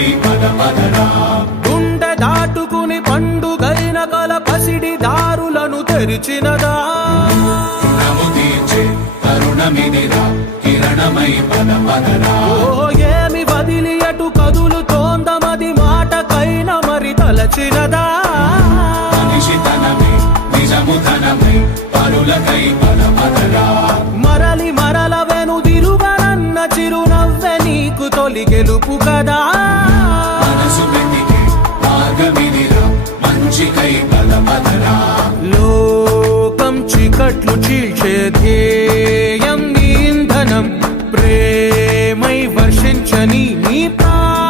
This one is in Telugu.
కిరణమై పద పదరా గుండె దాటుకుని పండుగైన కల పసిడి దారులను తెరిచినదా రుణము తీర్చే తరుణమిదిరా కిరణమై పద పదరా ఏమి వదిలి అటు కదులుతోందమది మాటకైన మరి తలచినదా మనిషితనమే నిజముతనమే పరులకై